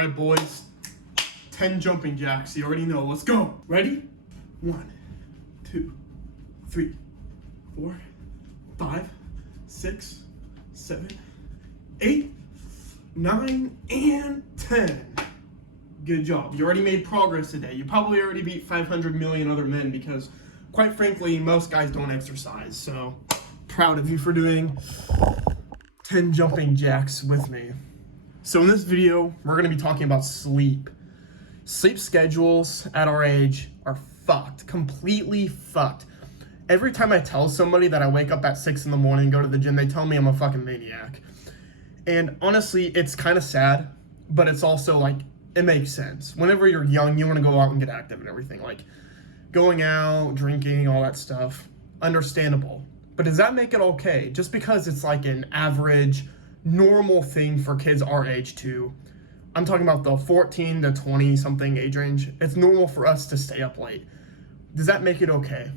right, boys. 10 jumping jacks. You already know. Let's go. Ready? 1, 2, 3, 4, 5, 6, 7, 8, 9, and 10. Good job. You already made progress today. You probably already beat 500 million other men because, quite frankly, most guys don't exercise. So, proud of you for doing 10 jumping jacks with me. So in this video, we're going to be talking about sleep. Sleep schedules at our age are fucked, completely fucked. Every time I tell somebody that I wake up at 6 in the morning and go to the gym, they tell me I'm a fucking maniac. And honestly, it's kind of sad, but it's also like, it makes sense. Whenever you're young, you want to go out and get active and everything. Like going out, drinking, all that stuff. Understandable. But does that make it okay? Just because it's like an average, normal thing for kids our age too. I'm talking about the 14 to 20 something age range. It's normal for us to stay up late. Does that make it okay?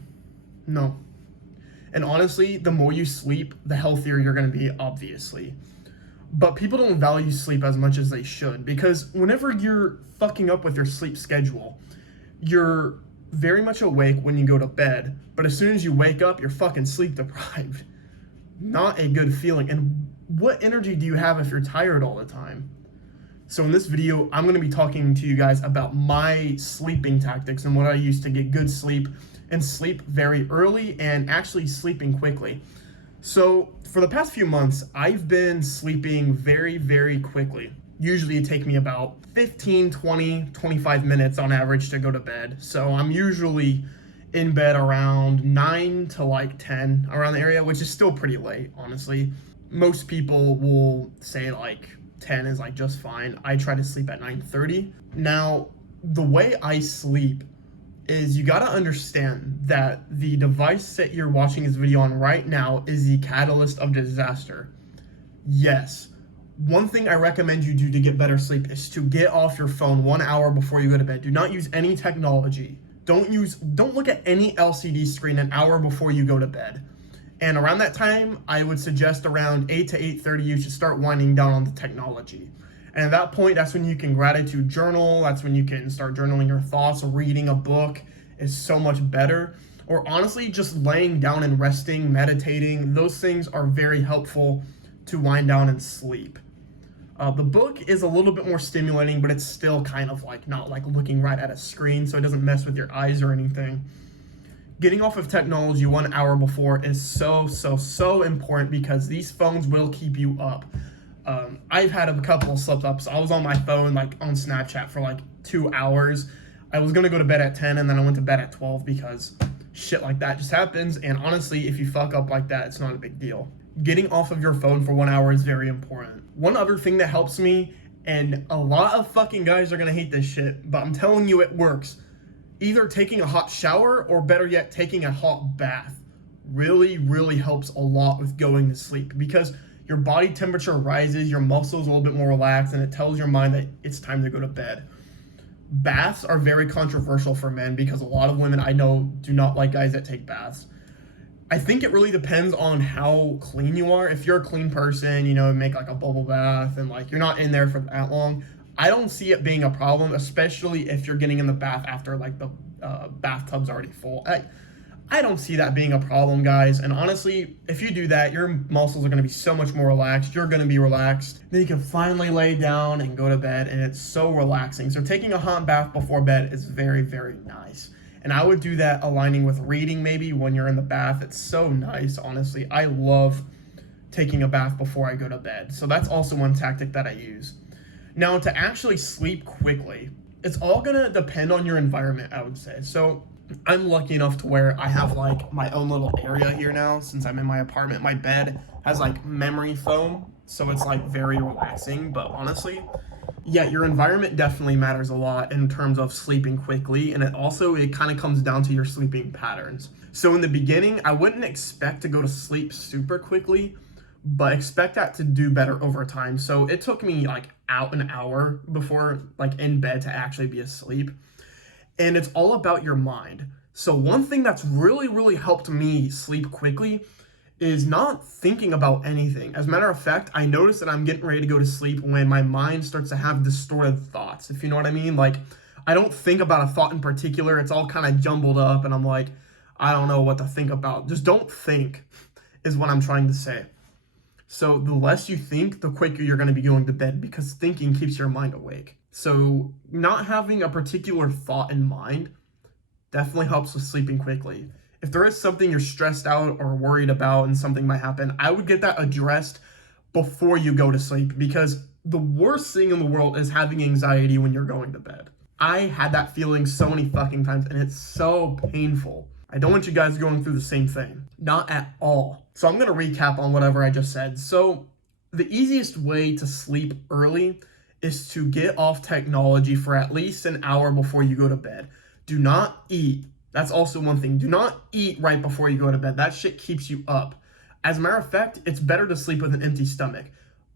No. And honestly, the more you sleep, the healthier you're going to be, obviously. But people don't value sleep as much as they should, because whenever you're fucking up with your sleep schedule, you're very much awake when you go to bed, but as soon as you wake up, you're fucking sleep deprived. Not a good feeling. And what energy do you have if you're tired all the time? So in this video, I'm going to be talking to you guys about my sleeping tactics and what I use to get good sleep and sleep very early and actually sleeping quickly. So for the past few months, I've been sleeping very, very quickly. Usually it takes me about 15, 20, 25 minutes on average to go to bed. So I'm usually in bed around 9 to like 10 around the area, which is still pretty late, honestly. Most people will say like 10 is like just fine. I try to sleep at 9:30. Now, the way I sleep is you gotta understand that the device that you're watching this video on right now is the catalyst of disaster. Yes. One thing I recommend you do to get better sleep is to get off your phone 1 hour before you go to bed. Do not use any technology. Don't look at any LCD screen an hour before you go to bed. And around that time, I would suggest around 8 to 8:30, you should start winding down on the technology. And at that point, that's when you can gratitude journal. That's when you can start journaling your thoughts. Reading a book is so much better. Or honestly, just laying down and resting, meditating. Those things are very helpful to wind down and sleep. The book is a little bit more stimulating, but it's still kind of like not like looking right at a screen, so it doesn't mess with your eyes or anything. Getting off of technology 1 hour before is so important because these phones will keep you up. I've had a couple of slip ups. I was on my phone like on Snapchat for like 2 hours. I was gonna go to bed at 10 and then I went to bed at 12 because shit like that just happens. And honestly, if you fuck up like that, it's not a big deal. Getting off of your phone for 1 hour is very important. One other thing that helps me, and a lot of fucking guys are gonna hate this shit, but I'm telling you it works. Either taking a hot shower or better yet, taking a hot bath really helps a lot with going to sleep because your body temperature rises, your muscles are a little bit more relaxed, and it tells your mind that it's time to go to bed. Baths are very controversial for men because a lot of women I know do not like guys that take baths. I think it really depends on how clean you are. If you're a clean person, you know, make like a bubble bath and like you're not in there for that long, I don't see it being a problem, especially if you're getting in the bath after like the bathtub's already full. I don't see that being a problem, guys. And honestly, if you do that, your muscles are going to be so much more relaxed. You're going to be relaxed. Then you can finally lay down and go to bed, and it's so relaxing. So taking a hot bath before bed is very nice. And I would do that aligning with reading maybe when you're in the bath. It's so nice, honestly. I love taking a bath before I go to bed. So that's also one tactic that I use. Now, to actually sleep quickly, it's all going to depend on your environment, I would say. So I'm lucky enough to where I have like my own little area here now since I'm in my apartment. My bed has like memory foam, so it's like very relaxing. But honestly, yeah, your environment definitely matters a lot in terms of sleeping quickly, and it kind of comes down to your sleeping patterns. So in the beginning, I wouldn't expect to go to sleep super quickly, but expect that to do better over time. So it took me like out an hour before like in bed to actually be asleep. And it's all about your mind. So one thing that's really helped me sleep quickly is not thinking about anything. As a matter of fact, I notice that I'm getting ready to go to sleep when my mind starts to have distorted thoughts, if you know what I mean. Like, I don't think about a thought in particular. It's all kind of jumbled up, and I'm like, I don't know what to think about. Just don't think, is what I'm trying to say. So the less you think, the quicker you're going to be going to bed, because thinking keeps your mind awake. So not having a particular thought in mind definitely helps with sleeping quickly. If there is something you're stressed out or worried about and something might happen, I would get that addressed before you go to sleep, because the worst thing in the world is having anxiety when you're going to bed. I had that feeling so many fucking times, and it's so painful. I don't want you guys going through the same thing. Not at all. So I'm going to recap on whatever I just said. So the easiest way to sleep early is to get off technology for at least an hour before you go to bed. Do not eat. That's also one thing. Do not eat right before you go to bed. That shit keeps you up. As a matter of fact, it's better to sleep with an empty stomach.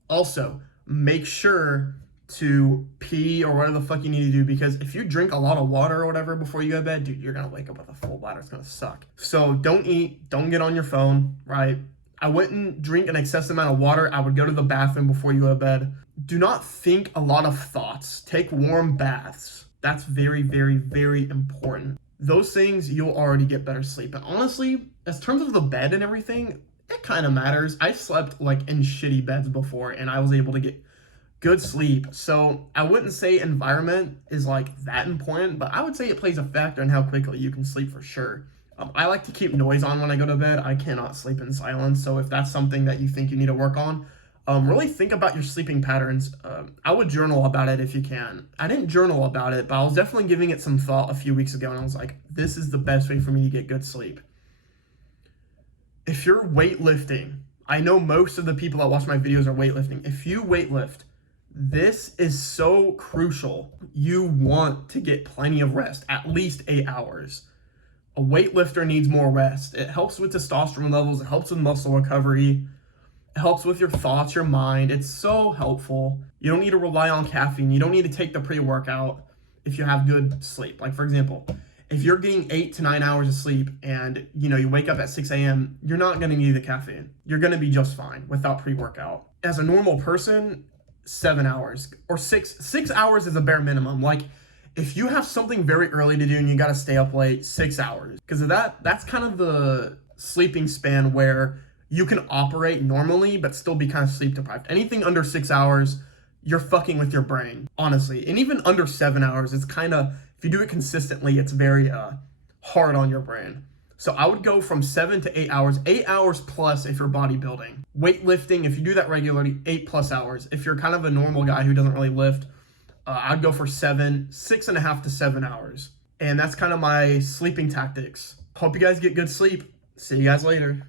Also, make sure to pee or whatever the fuck you need to do, because if you drink a lot of water or whatever before you go to bed, dude, you're gonna wake up with a full bladder. It's gonna suck. So don't eat, don't get on your phone, right? I wouldn't drink an excessive amount of water. I would go to the bathroom before you go to bed. Do not think a lot of thoughts. Take warm baths. That's very, very, very important. Those things, you'll already get better sleep. And honestly, as terms of the bed and everything, it kind of matters. I slept like in shitty beds before, and I was able to get good sleep. So I wouldn't say environment is like that important, but I would say it plays a factor in how quickly you can sleep for sure. I like to keep noise on when I go to bed. I cannot sleep in silence. So if that's something that you think you need to work on, really think about your sleeping patterns. I would journal about it if you can. I didn't journal about it, but I was definitely giving it some thought a few weeks ago, and I was like, this is the best way for me to get good sleep. If you're weightlifting, I know most of the people that watch my videos are weightlifting. If you weightlift, this is so crucial. You want to get plenty of rest, at least 8 hours. A weightlifter needs more rest. It helps with testosterone levels. It helps with muscle recovery. It helps with your thoughts, your mind. It's so helpful. You don't need to rely on caffeine. You don't need to take the pre-workout if you have good sleep. Like, for example, if you're getting 8 to 9 hours of sleep and, you wake up at 6 a.m., you're not going to need the caffeine. You're going to be just fine without pre-workout. As a normal person, 7 hours or 6 hours is a bare minimum. Like, if you have something very early to do and you got to stay up late, 6 hours, because of that's kind of the sleeping span where you can operate normally but still be kind of sleep deprived. Anything under 6 hours, you're fucking with your brain, honestly. And even under 7 hours, it's kind of, if you do it consistently, it's very hard on your brain. So I would go from 7 to 8 hours, 8 hours plus if you're bodybuilding. Weightlifting, if you do that regularly, 8+ hours. If you're kind of a normal guy who doesn't really lift, I'd go for 6.5 to 7 hours. And that's kind of my sleeping tactics. Hope you guys get good sleep. See you guys later.